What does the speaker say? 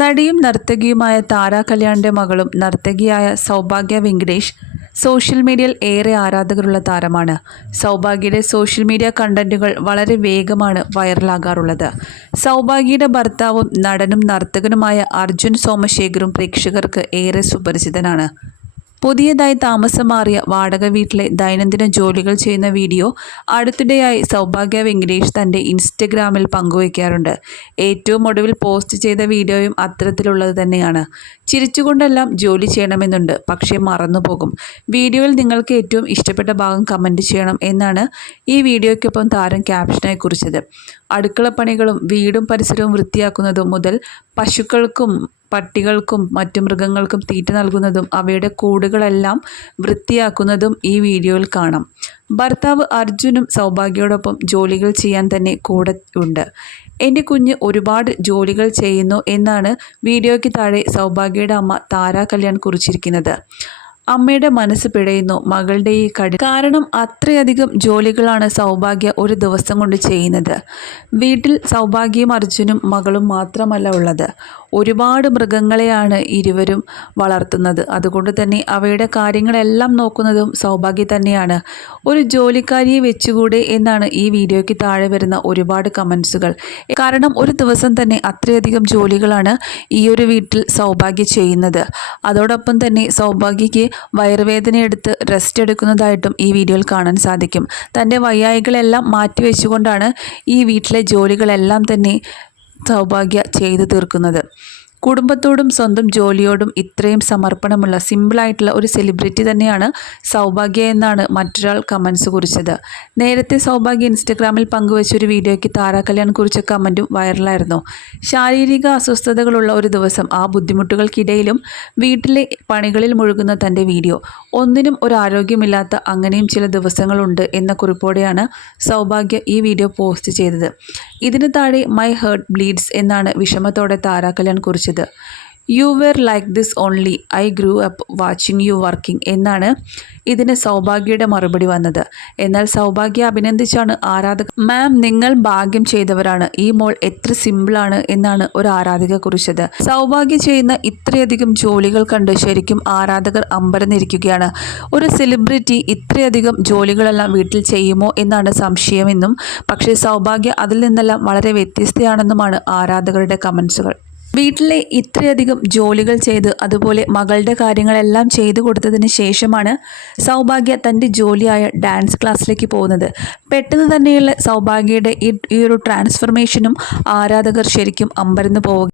നടിയും നർത്തകിയുമായ താര കല്യാണിന്റെ മകളും നർത്തകിയായ സൗഭാഗ്യ വെങ്കടേഷ് സോഷ്യൽ മീഡിയയിൽ ഏറെ ആരാധകരുള്ള താരമാണ്. സൗഭാഗ്യയുടെ സോഷ്യൽ മീഡിയ കണ്ടന്റുകൾ വളരെ വേഗമാണ് വൈറലാകാറുള്ളത്. സൗഭാഗ്യയുടെ ഭർത്താവും നടനും നർത്തകനുമായ അർജുൻ സോമശേഖറും പ്രേക്ഷകർക്ക് ഏറെ സുപരിചിതനാണ്. പുതിയതായി താമസം മാറിയ വാടക വീട്ടിലെ ദൈനംദിന ജോലികൾ ചെയ്യുന്ന വീഡിയോ അടുത്തിടെയായി സൗഭാഗ്യ വെങ്കടേഷ് തന്റെ ഇൻസ്റ്റഗ്രാമിൽ പങ്കുവയ്ക്കാറുണ്ട്. ഏറ്റവും ഒടുവിൽ പോസ്റ്റ് ചെയ്ത വീഡിയോയും അത്തരത്തിലുള്ളത് തന്നെയാണ്. ചിരിച്ചുകൊണ്ടെല്ലാം ജോലി ചെയ്യണമെന്നുണ്ട് പക്ഷേ മറന്നുപോകും. വീഡിയോയിൽ നിങ്ങൾക്ക് ഏറ്റവും ഇഷ്ടപ്പെട്ട ഭാഗം കമന്റ് ചെയ്യണം എന്നാണ് ഈ വീഡിയോയ്ക്കൊപ്പം താരം ക്യാപ്ഷനായി കുറിച്ചത്. അടുക്കളപ്പണികളും വീടും പരിസരവും വൃത്തിയാക്കുന്നതും മുതൽ പശുക്കൾക്കും പട്ടികൾക്കും മറ്റു മൃഗങ്ങൾക്കും തീറ്റ നൽകുന്നതും അവയുടെ കൂടുകളെല്ലാം വൃത്തിയാക്കുന്നതും ഈ വീഡിയോയിൽ കാണാം. ഭർത്താവ് അർജുനും സൗഭാഗ്യയോടൊപ്പം ജോലികൾ ചെയ്യാൻ തന്നെ കൂടെ ഉണ്ട്. എന്റെ കുഞ്ഞ് ഒരുപാട് ജോലികൾ ചെയ്യുന്നു എന്നാണ് വീഡിയോയ്ക്ക് താഴെ സൗഭാഗ്യയുടെ അമ്മ താര കല്യാൺ കുറിച്ചിരിക്കുന്നത്. അമ്മയുടെ മനസ്സ് പിഴയുന്നു മകളുടെ ഈ കടി. കാരണം അത്രയധികം ജോലികളാണ് സൗഭാഗ്യ ഒരു ദിവസം കൊണ്ട് ചെയ്യുന്നത്. വീട്ടിൽ സൗഭാഗ്യയും അർജുനും മകളും മാത്രമല്ല ഉള്ളത്. ഒരുപാട് മൃഗങ്ങളെയാണ് ഇരുവരും വളർത്തുന്നത്. അതുകൊണ്ട് തന്നെ അവയുടെ കാര്യങ്ങളെല്ലാം നോക്കുന്നതും സൗഭാഗ്യം തന്നെയാണ്. ഒരു ജോലിക്കാരിയെ വെച്ചുകൂടെ എന്നാണ് ഈ വീഡിയോയ്ക്ക് താഴെ വരുന്ന ഒരുപാട് കമൻസുകൾ. കാരണം ഒരു ദിവസം തന്നെ അത്രയധികം ജോലികളാണ് ഈ ഒരു വീട്ടിൽ സൗഭാഗ്യ ചെയ്യുന്നത്. അതോടൊപ്പം തന്നെ സൗഭാഗ്യയ്ക്ക് വയറുവേദന എടുത്ത് റെസ്റ്റ് എടുക്കുന്നതായിട്ടും ഈ വീഡിയോയിൽ കാണാൻ സാധിക്കും. തന്റെ വയ്യായികളെല്ലാം മാറ്റിവെച്ചുകൊണ്ടാണ് ഈ വീട്ടിലെ ജോലികളെല്ലാം തന്നെ സൗഭാഗ്യ ചെയ്തു തീർക്കുന്നത്. കുടുംബത്തോടും സ്വന്തം ജോലിയോടും ഇത്രയും സമർപ്പണമുള്ള സിമ്പിളായിട്ടുള്ള ഒരു സെലിബ്രിറ്റി തന്നെയാണ് സൗഭാഗ്യ എന്നാണ് മറ്റൊരാൾ കമൻസ് കുറിച്ചത്. നേരത്തെ സൗഭാഗ്യ ഇൻസ്റ്റഗ്രാമിൽ പങ്കുവച്ച ഒരു വീഡിയോയ്ക്ക് താര കല്യാൺ കുറിച്ച കമന്റും വൈറലായിരുന്നു. ശാരീരിക അസ്വസ്ഥതകളുള്ള ഒരു ദിവസം ആ ബുദ്ധിമുട്ടുകൾക്കിടയിലും വീട്ടിലെ പണികളിൽ മുഴുകുന്ന തന്റെ വീഡിയോ ഒന്നിനും ഒരു ആരോഗ്യമില്ലാത്ത അങ്ങനെയും ചില ദിവസങ്ങളുണ്ട് എന്ന കുറിപ്പോടെയാണ് സൗഭാഗ്യ ഈ വീഡിയോ പോസ്റ്റ് ചെയ്തത്. ഇതിന് താഴെ മൈ ഹേർട്ട് ബ്ലീഡ്സ് എന്നാണ് വിഷമത്തോടെ താരാ കല്യാൺ കുറിച്ചത്. You were like this only I grew up watching you working എന്നാണ് ഇതിന് സൗഭാഗ്യയുടെ മറുപടി വന്നത്. എന്നാൽ സൗഭാഗ്യ അഭിനന്ദിച്ചാണ് ആരാധക മാം നിങ്ങൾ ഭാഗ്യം ചെയ്തവരാണ്. ഈ മോൾ എത്ര സിമ്പിളാണ് എന്നാണ് ഒരു ആരാധിക കുറിച്ചത്. സൗഭാഗ്യ ചെയ്യുന്ന ഇത്രയധികം ജോലികൾ കണ്ട് ശരിക്കും ആരാധകർ അമ്പരന്നിരിക്കുകയാണ്. ഒരു സെലിബ്രിറ്റി ഇത്രയധികം ജോലികളെല്ലാം വീട്ടിൽ ചെയ്യുമോ എന്നാണ് സംശയമെന്നും പക്ഷേ സൗഭാഗ്യ അതിൽ നിന്നെല്ലാം വളരെ വ്യത്യസ്തയാണെന്നുമാണ് ആരാധകരുടെ കമൻസുകൾ വീട്ടിലെ ഇത്രയധികം ജോലികൾ ചെയ്ത് അതുപോലെ മകളുടെ കാര്യങ്ങളെല്ലാം ചെയ്തു കൊടുത്തതിന് ശേഷമാണ് സൗഭാഗ്യ തന്റെ ജോലിയായ ഡാൻസ് ക്ലാസ്സിലേക്ക് പോകുന്നത്. പെട്ടെന്ന് തന്നെയുള്ള സൗഭാഗ്യയുടെ ഈ ഒരു ട്രാൻസ്ഫർമേഷനും ആരാധകർ ശരിക്കും അമ്പരന്ന് പോവുക